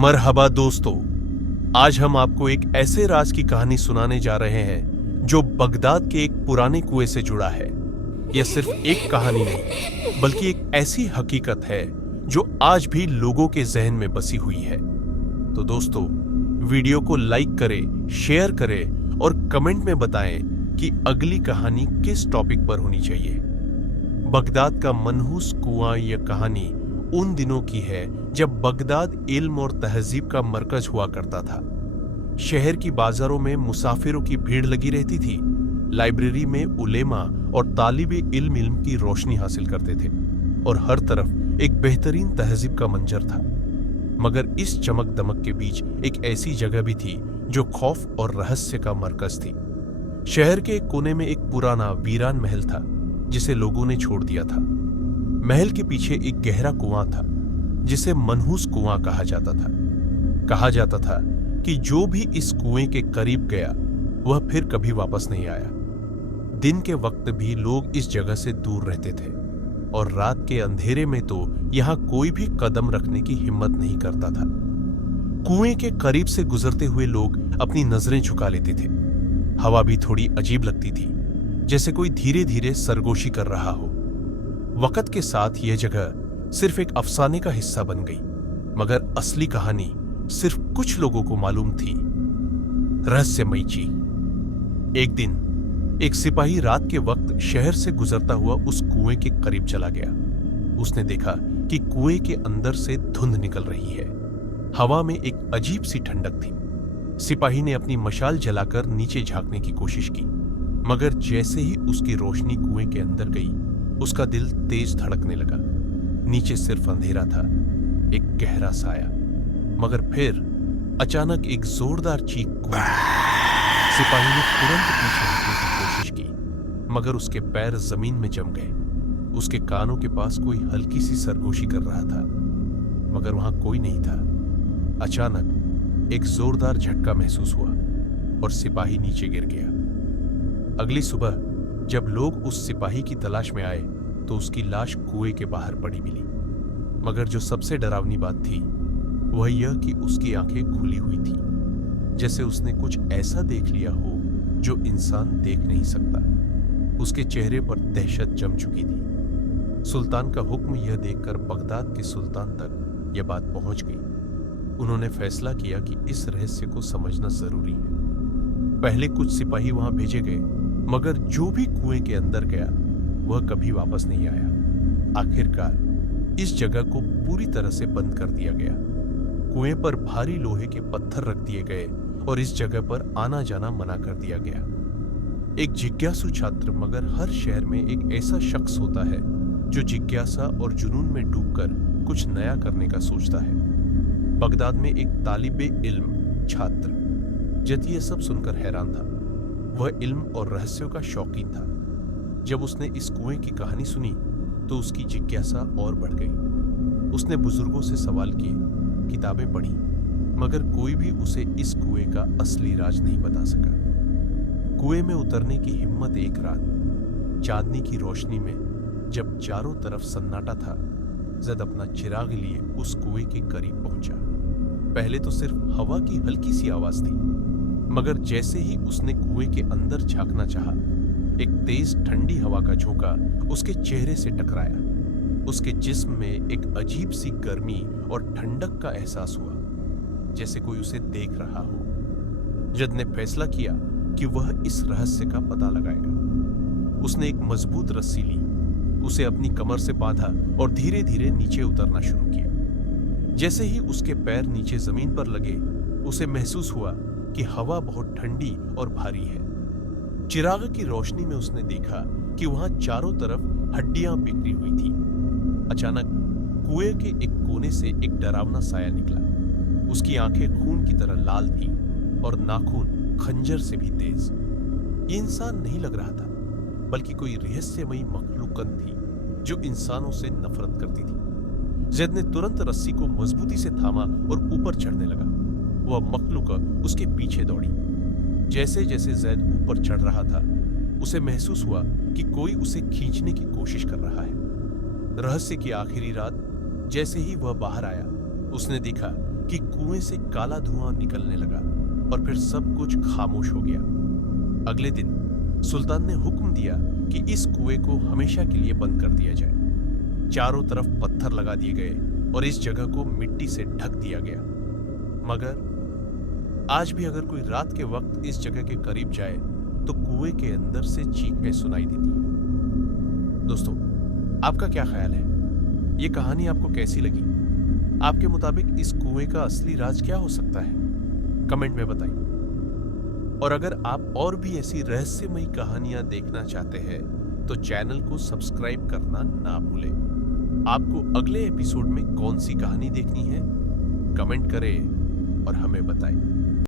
मरहबा दोस्तों, आज हम आपको एक ऐसे राज की कहानी सुनाने जा रहे हैं जो बगदाद के एक पुराने कुएं से जुड़ा है। यह सिर्फ एक कहानी नहीं, बल्कि एक ऐसी हकीकत है जो आज भी लोगों के जहन में बसी हुई है। तो दोस्तों, वीडियो को लाइक करें, शेयर करें और कमेंट में बताएं कि अगली कहानी किस टॉपिक पर होनी चाहिए। बगदाद का मनहूस कुआं यह कहानी उन दिनों की है जब बगदाद इल्म और तहजीब का मरकज हुआ करता था। शहर की बाजारों में मुसाफिरों की भीड़ लगी रहती थी। लाइब्रेरी में उलेमा और तालिबे इल्म की रोशनी हासिल करते थे और हर तरफ एक बेहतरीन तहजीब का मंजर था। मगर इस चमक दमक के बीच एक ऐसी जगह भी थी जो खौफ और रहस्य का मरकज थी। शहर के एक कोने में एक पुराना वीरान महल था जिसे लोगों ने छोड़ दिया था। महल के पीछे एक गहरा कुआं था जिसे मनहूस कुआं कहा जाता था। कहा जाता था कि जो भी इस कुएं के करीब गया वह फिर कभी वापस नहीं आया। दिन के वक्त भी लोग इस जगह से दूर रहते थे और रात के अंधेरे में तो यहां कोई भी कदम रखने की हिम्मत नहीं करता था। कुएं के करीब से गुजरते हुए लोग अपनी नजरें झुका लेते थे। हवा भी थोड़ी अजीब लगती थी, जैसे कोई धीरे धीरे सरगोशी कर रहा हो। वक्त के साथ यह जगह सिर्फ एक अफसाने का हिस्सा बन गई, मगर असली कहानी सिर्फ कुछ लोगों को मालूम थी। रहस्यमयी चीज। एक दिन एक सिपाही रात के वक्त शहर से गुजरता हुआ उस कुएं के करीब चला गया। उसने देखा कि कुएं के अंदर से धुंध निकल रही है। हवा में एक अजीब सी ठंडक थी। सिपाही ने अपनी मशाल जलाकर नीचे झांकने की कोशिश की, मगर जैसे ही उसकी रोशनी कुएं के अंदर गई उसका दिल तेज धड़कने लगा। नीचे सिर्फ अंधेरा था, एक गहरा साया। मगर फिर अचानक एक जोरदार चीख गूंजी। सिपाही ने तुरंत पीछे हटने की कोशिश की, मगर उसके पैर जमीन में जम गए। उसके कानों के पास कोई हल्की सी सरगोशी कर रहा था, मगर वहां कोई नहीं था। अचानक एक जोरदार झटका महसूस हुआ और सिपाही नीचे गिर गया। अगली सुबह जब लोग उस सिपाही की तलाश में आए तो उसकी लाश कुएं के बाहर पड़ी मिली। मगर जो सबसे डरावनी बात थी वह यह कि उसकी आंखें खुली हुई थी, जैसे उसने कुछ ऐसा देख लिया हो जो इंसान देख नहीं सकता। उसके चेहरे पर दहशत जम चुकी थी। सुल्तान का हुक्म यह देखकर बगदाद के सुल्तान तक यह बात पहुंच गई। उन्होंने फैसला किया कि इस रहस्य को समझना जरूरी है। पहले कुछ सिपाही वहां भेजे गए, मगर जो भी कुएं के अंदर गया वह कभी वापस नहीं आया। आखिरकार इस जगह को पूरी तरह से बंद कर दिया गया। कुएं पर भारी लोहे के पत्थर रख दिए गए और इस जगह पर आना जाना मना कर दिया गया। एक जिज्ञासु छात्र, मगर हर शहर में एक ऐसा शख्स होता है जो जिज्ञासा और जुनून में डूबकर कुछ नया करने का सोचता है। बगदाद में एक तालिबे इल्म छात्र जद यह सब सुनकर हैरान था। वह इल्म और रहस्यों का शौकीन था। जब उसने इस कुएं की कहानी सुनी तो उसकी जिज्ञासा और बढ़ गई। उसने बुजुर्गों से सवाल किए, किताबें पढ़ी, मगर कोई भी उसे इस कुएं का असली राज नहीं बता सका। कुएं में उतरने की हिम्मत एक रात चांदनी की रोशनी में जब चारों तरफ सन्नाटा था, जद अपना चिराग लिए उस कुएं के करीब पहुंचा। पहले तो सिर्फ हवा की हल्की सी आवाज थी, मगर जैसे ही उसने कुएं के अंदर झांकना चाहा, एक तेज ठंडी हवा का झोंका उसके चेहरे से टकराया। उसके जिस्म में एक अजीब सी गर्मी और ठंडक का एहसास हुआ, जैसे कोई उसे देख रहा हो। जद ने फैसला किया कि वह इस रहस्य का पता लगाएगा। उसने एक मजबूत रस्सी ली, उसे अपनी कमर से बांधा और धीरे धीरे नीचे उतरना शुरू किया। जैसे ही उसके पैर नीचे जमीन पर लगे, उसे महसूस हुआ कि हवा बहुत ठंडी और भारी है। चिराग की रोशनी में उसने देखा कि वहां चारों तरफ हड्डियां बिखरी हुई थी। अचानक कुएं के एक कोने से एक डरावना साया निकला। उसकी आंखें खून की तरह लाल थी और नाखून खंजर से भी तेज। ये इंसान नहीं लग रहा था, बल्कि कोई रहस्यमयी मखलूकत थी जो इंसानों से नफरत करती थी। जैद ने तुरंत रस्सी को मजबूती से थामा और ऊपर चढ़ने लगा। वह मखलूक उसके पीछे दौड़ी। जैसे जैसे जैद ऊपर चढ़ रहा था, उसे महसूस हुआ कि कोई उसे खींचने की कोशिश कर रहा है। रहस्य की आखिरी रात जैसे ही वह बाहर आया, उसने देखा कि कुएं से काला धुआं निकलने लगा और फिर सब कुछ खामोश हो गया। अगले दिन सुल्तान ने हुक्म दिया कि इस कुएं को हमेशा के लिए बंद कर दिया जाए। चारों तरफ पत्थर लगा दिए गए और इस जगह को मिट्टी से ढक दिया गया। मगर आज भी अगर कोई रात के वक्त इस जगह के करीब जाए तो कुएं के अंदर से चीखें सुनाई देती हैं। दोस्तों, आपका क्या ख्याल है? ये कहानी आपको कैसी लगी? आपके मुताबिक इस कुएं का असली राज क्या हो सकता है? कमेंट में बताइए। और अगर आप और भी ऐसी रहस्यमयी कहानियां देखना चाहते हैं तो चैनल को सब्सक्राइब करना ना भूलें। आपको अगले एपिसोड में कौन सी कहानी देखनी है? कमेंट करें और हमें बताएं।